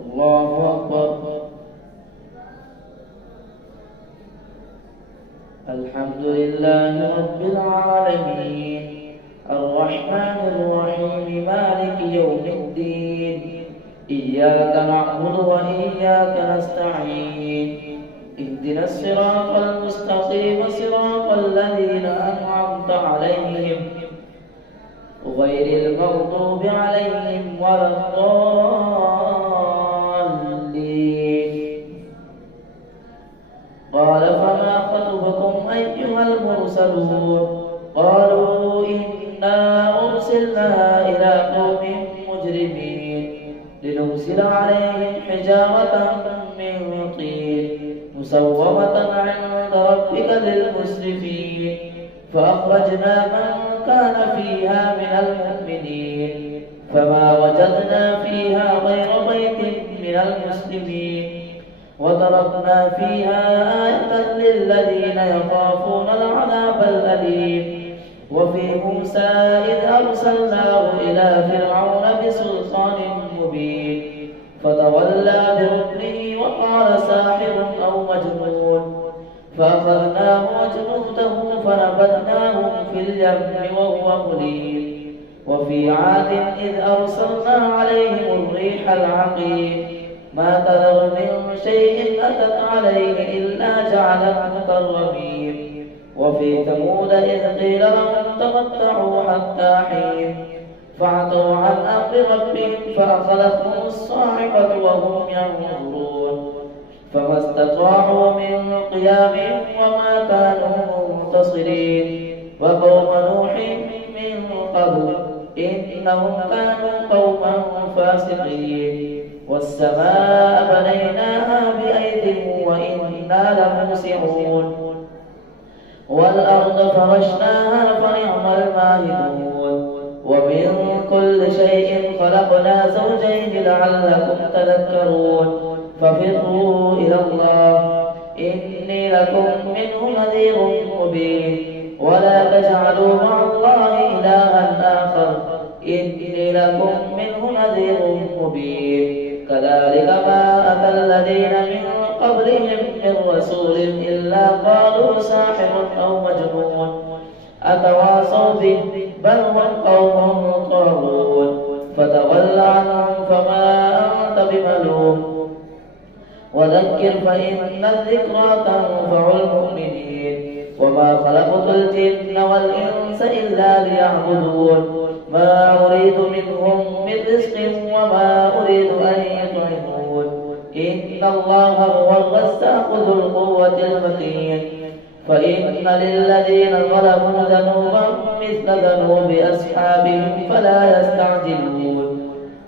الله أكبر. الحمد لله رب العالمين الرحمن الرحيم مالك يوم الدين. إياك نعبد وإياك نستعين. اهدنا الصراط المستقيم صراط الذين أنعمت عليهم غير المغضوب عليهم ولا الضالين. قال فما خطبكم أيها المرسلون؟ قالوا إنا أرسلنا إلى قوم مجرمين لنرسل عليهم حجارة من طين مسومة عند ربك للمسرفين. فأخرجنا من كان فيها من المؤمنين فما وجدنا فيها غير بيت من المسلمين وتركنا فيها آية للذين يخافون العذاب الأليم. وفي موسى إذ أرسلناه إلى فرعون بسلطان مبين فتولى بركنه وقال ساحر أو مجنون. فأخذناه وجنوده فنبذناهم في اليم وهو مليم. وفي عاد إذ أرسلنا عليهم الريح العقيم ما تذر من شيء أتت عليه إلا جعلته كالرميم. وفي ثمود إذ قيل لهم تمتعوا حتى حين فعتوا عن أمر ربهم فأخذتهم الصاعقة وهم ينظرون فما استطاعوا من قيام وما كانوا منتصرين. وقوم نوح من قبل إنهم كانوا قوما فاسقين. والسماء بنيناها بأيد وإنا لموسعون. والأرض فرشناها فنعم الماهدون. ومن كل شيء خلقنا زوجين لعلكم تذكرون. ففروا إلى الله إني لكم منه نذير مبين. ولا تجعلوا مع الله إلها آخر إني لكم منه نذير مبين. كذلك ما أتى الذين من قبلهم من رسول إلا قالوا ساحر أو مجنون أتواصوا به بل هم قوم طاغون. فتول عنهم فما أنت بملوم وذكر فإن الذكرى تنفع المؤمنين. وما خلقت الجن والإنس إلا ليعبدون ما أريد منهم من رزق وما أريد أن يطعمون إن الله هو الرزاق ذو القوة المتين. فإن للذين ظلموا ذنوبا مثل ذنوب أصحابهم فلا يستعجلون.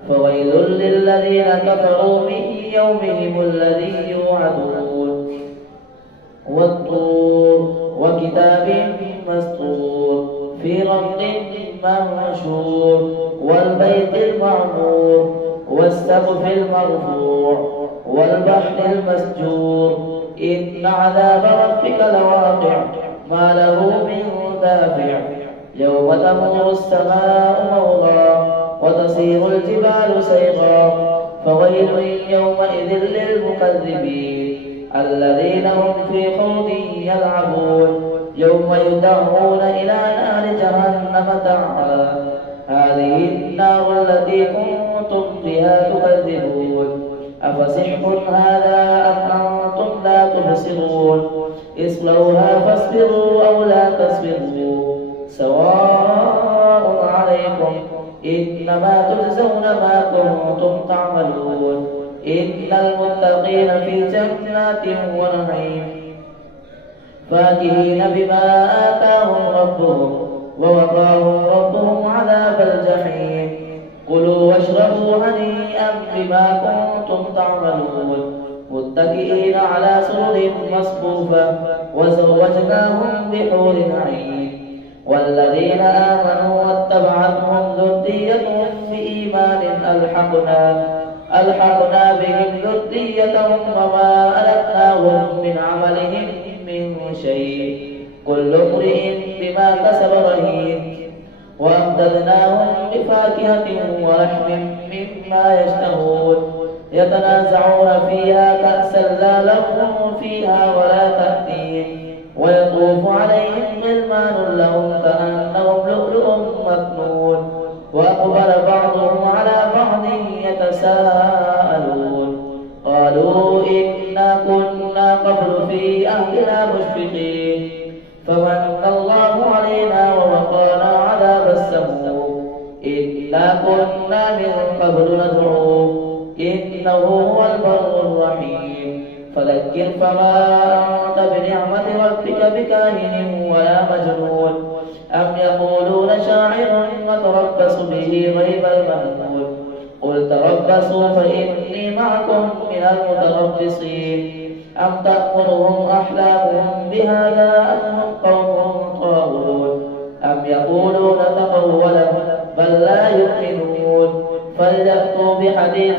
فويل للذين كفروا من يومهم الذي يوعدون. والطور وكتاب مسطور في رق منشور والبيت المعمور والسقف المرفوع والبحر المسجور. إن عذاب ربك لواقع ما له من دافع. يوم تمور السماء مورا وتسير الجبال سيرا. فويل يومئذ للمكذبين الذين هم في خوض يلعبون. يوم يدعون إلى نار جهنم دعا هذه النار التي كنتم بها تكذبون. أفسحر هذا أم أنتم لا تبصرون. اصلوها فاصبروا أو لا تصبروا سواء عليكم إنما تجزون ما كنتم تعملون. إن المتقين في جنات ونعيم فاكهين بما آتاهم ربهم ووقاهم ربهم عذاب الجحيم. كلوا واشربوا هنيئا بما كنتم تعملون متكئين على سرر مصفوفة وزوجناهم بحور عين. والذين آمنوا واتبعتهم ذريتهم بإيمان ألحقنا بهم ذريتهم وما ألتناهم من عملهم من شيء كل امرئ بما كسب رهين. وأمددناهم بفاكهة ولحم مما يشتهون يتنازعون فيها كأسا لا لغو فيها ولا تأثيم ويطوف عليهم غلمان لهم كأنهم لؤلؤ مكنون وأقبل بعضهم على بعض يتساءلون قالوا إنا كنا قبل في أهلنا مشفقين فمن الله علينا ووقانا عذاب السموم إنا كنا من قبل ندعوه إنه هو البر الرحيم فذكر فما أنت بنعمة ربك بكاهن ولا مجنون أم يقولون شاعر نتربص به ريب المنون قل تربصوا فإني معكم من المتربصين أم تأمرهم أحلامهم بهذا أم هم قوم طاغون أم يقولون تقوله بل لا يؤمنون فليأتوا بحديث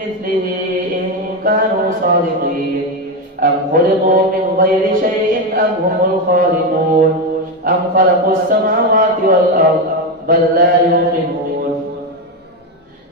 مثله إن كانوا صادقين أم خلقوا من غير شيء أم هم الخالقون أم خلقوا السماوات والأرض بل لا يوقنون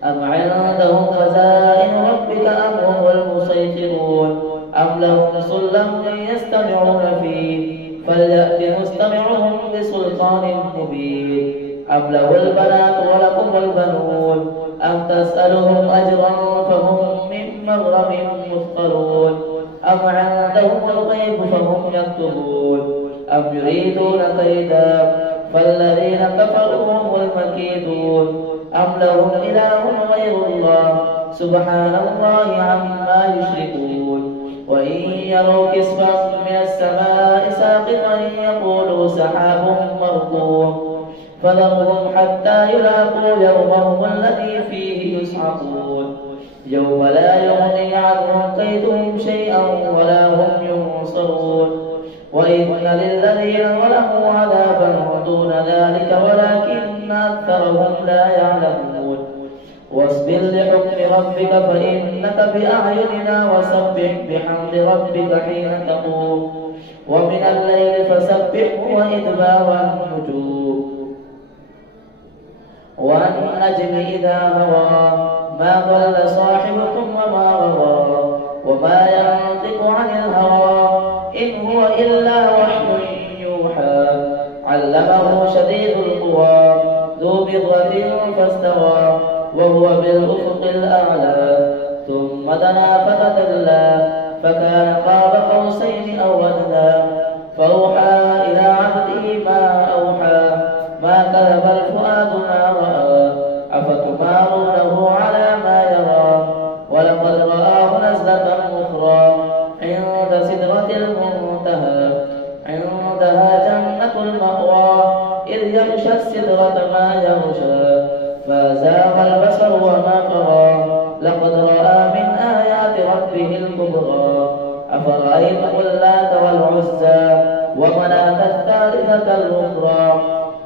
أم عندهم خزائن ربك أم هم المسيطرون أم لهم سلم يستمعون فيه فليأت مستمعهم بسلطان مبين أم له البنات ولكم البنون أم تسألهم أجرا فهم من مغرم مثقلون أم عندهم الغيب فهم يكتبون أم يريدون كيدا فالذين كفروا هم المكيدون أم لهم إله غير الله سبحان الله عما يشركون وإن يروا كسفا من السماء ساقطا يقولوا سحاب مركوم فذرهم حتى يلاقوا يومهم الذي فيه يصعقون يوم لا يغني عنهم كيدهم شيئا ولا هم ينصرون وإن للذين ظلموا عذابا دون ذلك ولكن أكثرهم لا يعلمون واصبر لحكم ربك فإنك بأعيننا وسبح بحمد ربك حين تقوم ومن الليل فسبحه وإدبار النجوم والنجم إذا هوى ما ضل صاحبكم وما غوى وما ينطق عن الهوى إن هو إلا وحي يوحى علمه شديد القوى ذو مرة فاستوى وهو بالأفق الأعلى ثم دنا فتدلى فكان قاب قوسين أو أدنى فأوحى إلى عبده ما أوحى ما كذب الفؤاد ما رأى أفتمارونه على ما يرى ولقد رآه نزلة أخرى عند سدرة المنتهى عندها جنة المأوى إذ يغشى السدرة ما يغشى فزاغ البصر وما طغى لقد رأى من آيات ربه الكبرى أفرأيتم اللات والعزى ومناة الثالثة الأخرى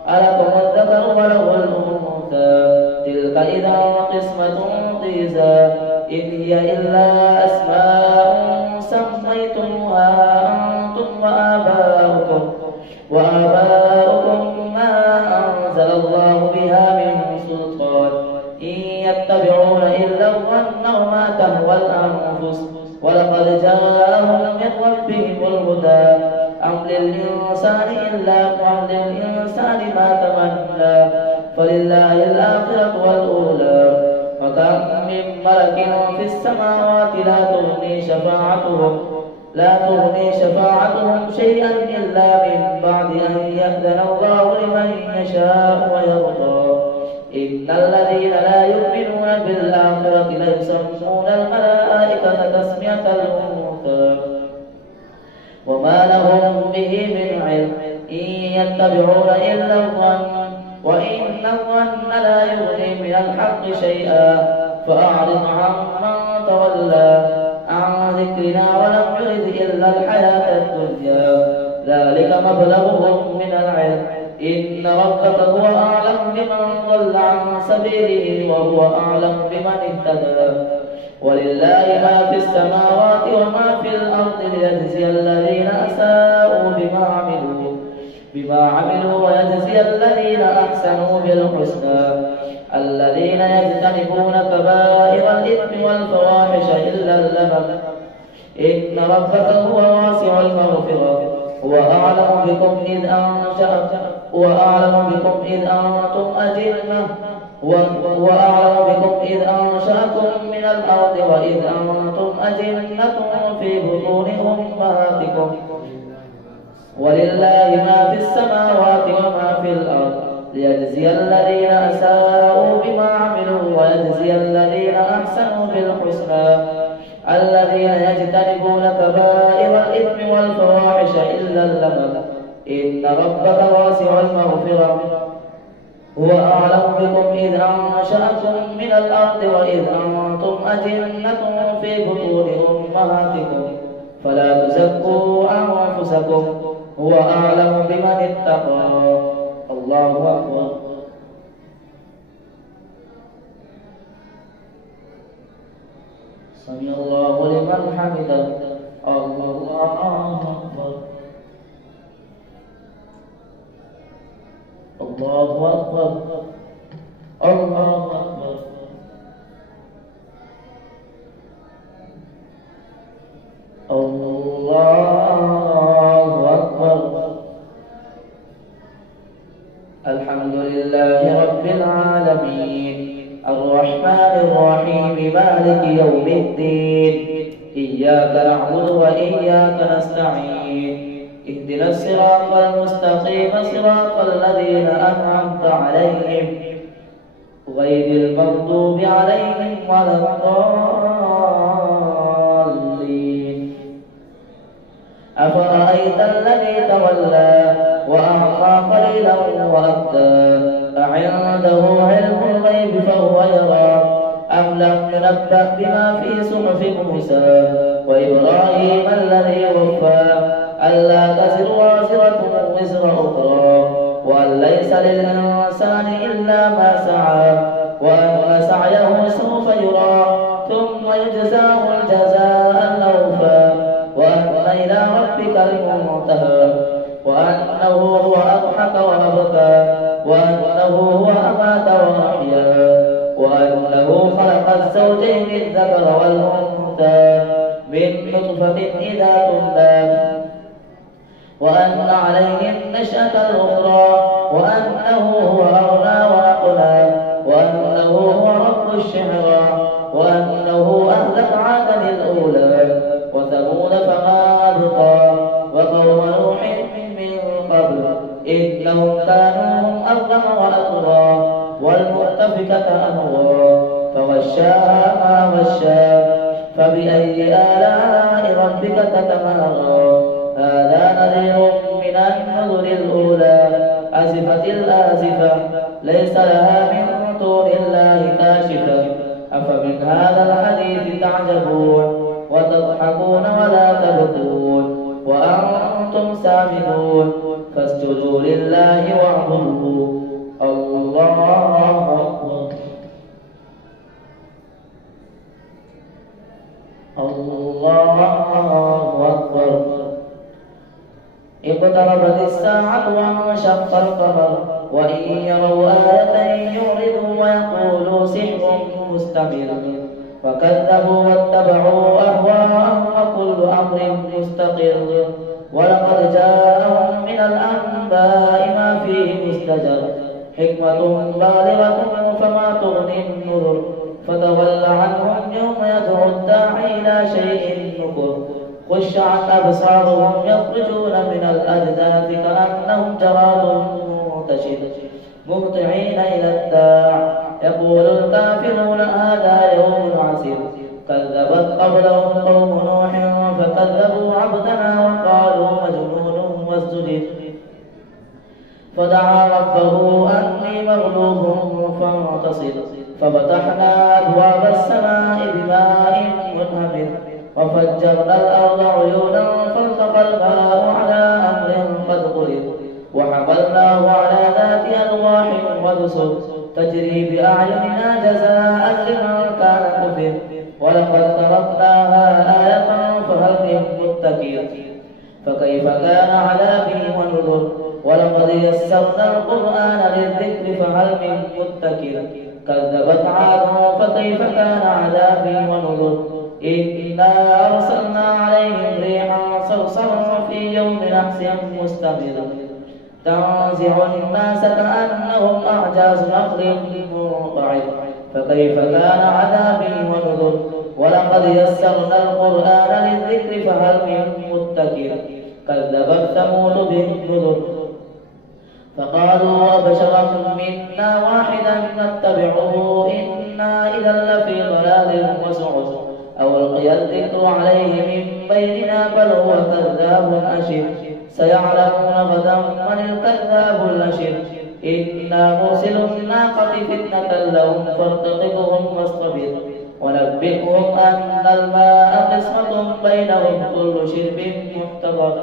ألكم الذكر وله الأنثى تلك إذا قسمة ضيزى إن هي إلا أسماء سميتموها أنتم وآباؤكم ما أنزل الله بها من سلطان إن يتبعون إلا الظن وما تهوى الأنفس ولقد جاءهم من ربهم الهدى أم للإنسان ما تمنى فلله الآخرة والأولى وكم من ملك في السماوات لا تغني شفاعتهم شيئا إلا من بعد أن يأذن الله لمن يشاء ويرضى إن الذين لا يؤمنون بالآخرة ليسمون الملائكة تسمية الأنثى وما لهم به من علم إن يتبعون إلا الظن وإن الظن لا يغني من الحق شيئا فأعرض عمن تولى عن ذكرنا ولم يرد إلا الحياة الدنيا ذلك مبلغهم من العلم إن ربك هو أعلم بمن ضل عن سبيله وهو أعلم بمن اهتدى ولله ما في السماوات وما في الأرض ليجزي الذين أساءوا بما عملوا ويجزي الذين أحسنوا بالحسنى الذين يجتنبون كبائر الإثم والفواحش إلا اللمم إن ربك هو واسع المغفرة هو أعلم بكم إذ أنشأكم من الأرض وإذ أنتم أجنة في بطون أمهاتكم ولله ما في السماوات وما في الأرض ليجزي الذين أساءوا بما عملوا ويجزي الذين أحسنوا بالحسنى الذين يجتنبون كبائر الإثم والفواحش إلا اللمم إن ربك واسع المغفرة هو أعلم بكم إذ أنشأكم من الأرض وإذ أنتم أجنة في بطون أمهاتكم فلا تزكوا أنفسكم هو أعلم بمن اتقى. الله أكبر. سمع الله لمن حمده. الله أكبر. الله أكبر. الله أكبر. الله أكبر. الحمد لله رب العالمين الرحمن الرحيم مالك يوم الدين إياك نعبد وإياك نستعين اهدنا الصراط المستقيم صراط الذين أنعمت عليهم غير المغضوب عليهم ولا الضالين. أفرأيت الذي تولى وأعطى قليلا وأكدى أعنده علم الغيب فهو يرى أم لم ينبأ بما في صحف موسى وإبراهيم الذي وفى ألا تزر وازرة وزر أخرى وأن ليس للإنسان إلا ما سعى وأن سعيه سوف يرى ثم يجزاه الجزاء الأوفى وأن إلى ربك المنتهى وأنه هو أضحك وأبكى وأنه هو أمات وأحيا وأنه خلق الزوجين الذكر والأنثى من نطفة إذا تمنى وأن عليه النشأة الأخرى وأنه هو أغنى وأقنى وأنه هو رب الشعرى وأنه أهلك عادا الأولى وثمود فما أبقى وقوم نوح من قبل إنهم كانوا هم أظلم وأطغى والمؤتفكة أهوى فغشاها ما غشى فبأي آلاء ربك تتمارى هذا نذير من النذر الأولى أزفت الآزفة ليس لها من دون الله كاشفة أفمن هذا الحديث تعجبون وتضحكون ولا تبكون وأنتم سامدون فاسجدوا لله واعبدوا. الله أكبر. الله أكبر. اقتربت الساعة وانشق القمر وإن يروا آية يعرضوا ويقولوا سحر مستمر فكذبوا واتبعوا أهواءهم وكل أمر مستقر ولقد جاءهم من الأنباء ما فيه مزدجر حكمة بالغة فما تغني النذر فتول عنهم يوم يدعو الداعي إلى شيء نكر خشعت أبصارهم يخرجون من الأجداث كأنهم جراد منتشر مهطعين إلى الداع يقول الكافرون هذا يوم عسير كذبت قبلهم قوم نوح فكذبوا عبدنا وقالوا مجنون وازدجر فدعا ربه أني مغلوب فانتصر ففتحنا أبواب السماء بماء منهمر وفجرنا الأرض عيونا فالتقى الماء على أمر قد قدر وحملناه على ذات ألواح ودسر تجري بأعيننا جزاء لمن كان كفر ولقد تركناها آية فهل من مدكر فكيف كان عذابي ونذر ولقد يسرنا القرآن للذكر فهل من مدكر كذبت عاد فكيف كان عذابي ونذر إنا أرسلنا عليهم ريحا صرصرا في يوم نحس مستمر تنزع الناس كأنهم أعجاز نخل منقعر فكيف كان عذابي ونذر ولقد يسرنا القرآن للذكر فهل من مدكر كذبت ثمود بالنذر فقالوا أبشرا منا واحدا نتبعه إنا إذا لفي ضلال وسعر أو ألقي الذكر عليه من بيننا بل هو كذاب أشر سيعلمون غدا من الكذاب الأشر إنا مرسل الناقة فتنة لهم فارتقبهم واصطبر ونبئهم أن الماء قسمة بينهم كل شرب محتضر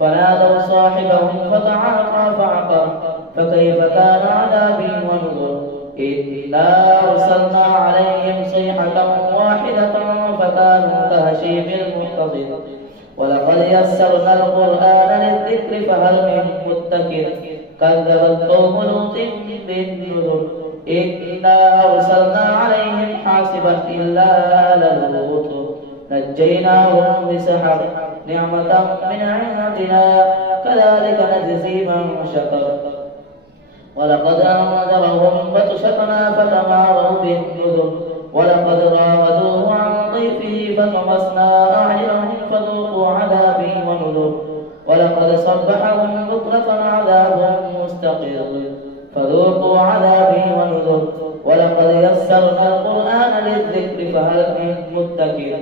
فنادوا صاحبهم فتعاطى فعقر فكيف كان عذابي ونذر إنا أرسلنا عليهم صيحة واحدة فكانوا كهشيم المحتضر ولقد يسرنا القرآن للذكر فهل من مدكر كذبت قوم لوط بالنذر إنا أرسلنا عليهم حاصبا إلا آل لوط نجيناهم بسحر نعمة من عندنا كذلك نجزي من شكر ولقد أنذرهم بطشتنا فتماروا بالنذر ولقد راودوه عن ضيفه فطمسنا أعينهم فذوقوا عذابي ونذر ولقد صبحهم بكرة عذاب مستقر فذوقوا عذابي ونذر ولقد يسرنا القرآن للذكر فهل من مدكر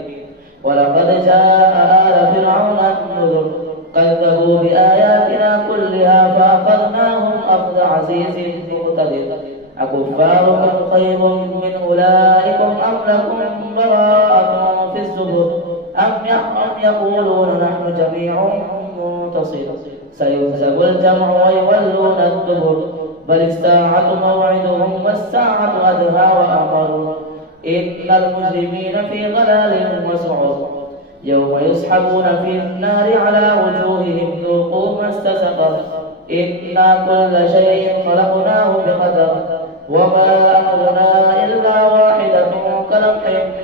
ولقد جاء آل فرعون النذر كذبوا بآياتنا كلها فأخذناهم أخذ عزيز مقتدر أكفاركم خير من أولئكم أم لكم براءة في الزبر أم يقولون نحن جميع منتصر سيهزم الجمع ويولون الدبر بل الساعة موعدهم والساعة أدهى وأمر إن المجرمين في ضلال وسعر يوم يسحبون في النار على وجوههم ذوقوا مس سقر إنا كل شيء خلقناه بقدر وما أمرنا إلا واحدة كلمح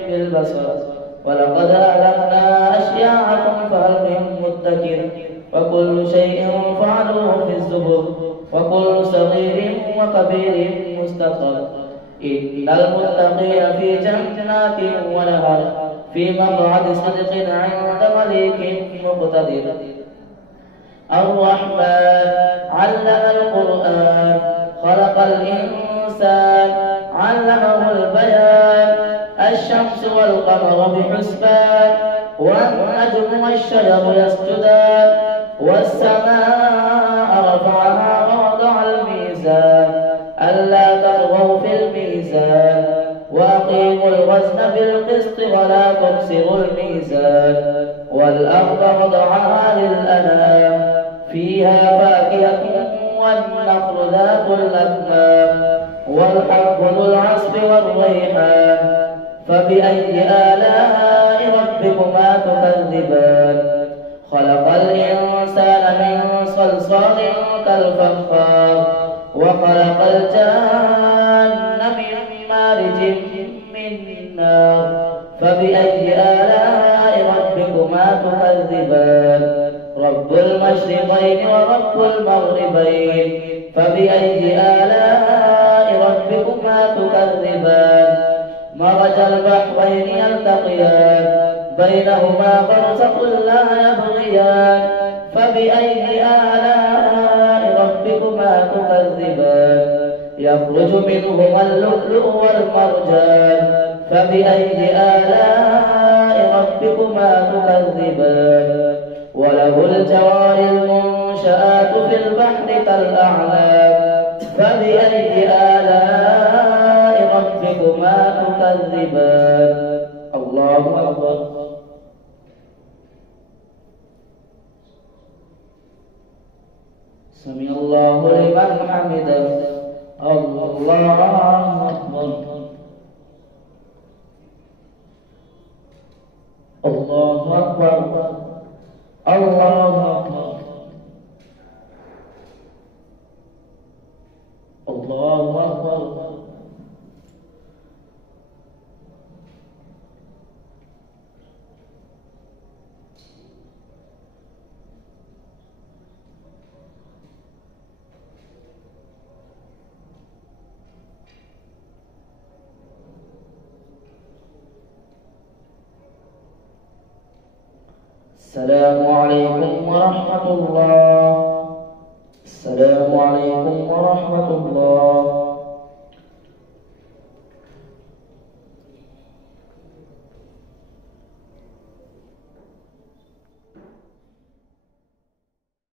بالبصر ولقد أهلكنا أشياعكم فهل من مدكر وكل شيء فعلوه في الزبر وكل صغير وكبير مستقر إن المتقين في جنات ونهر في مقعد صدق عند مليك مقتدر الرحمن علم القرآن خلق الإنسان علمه البيان الشمس والقمر بحسبان والنجم والشجر يسجدان والسماء رفعها ووضع الميزان ألا تطغوا في الميزان وأقيموا الوزن بالقسط ولا تخسروا الميزان والأرض وضعها للأنام فيها فاكهة والنخل ذات الأكمام والحب ذو العصف والريحان فبأي آلاء ربكما تكذبان خلق الإنسان من صلصال كالفخار وخلق الجان من مارج من نار فبأي آلاء ربكما تكذبان رب المشرقين ورب المغربين فبأي آلاء ربكما تكذبان مرج البحرين يلتقيان بينهما برزخ لا يبغيان فبأي آلاء ربكما تكذبان يخرج منهما اللؤلؤ والمرجان فبأي آلاء ربكما تكذبان وله الجوار المنشآت في البحر كالأعلام فبأي آلاء ربكما تكذبان الله أكبر سمع الله لمن حمده الله أكبر الله أكبر الله أكبر الله أكبر السلام عليكم ورحمة الله. السلام عليكم ورحمة الله.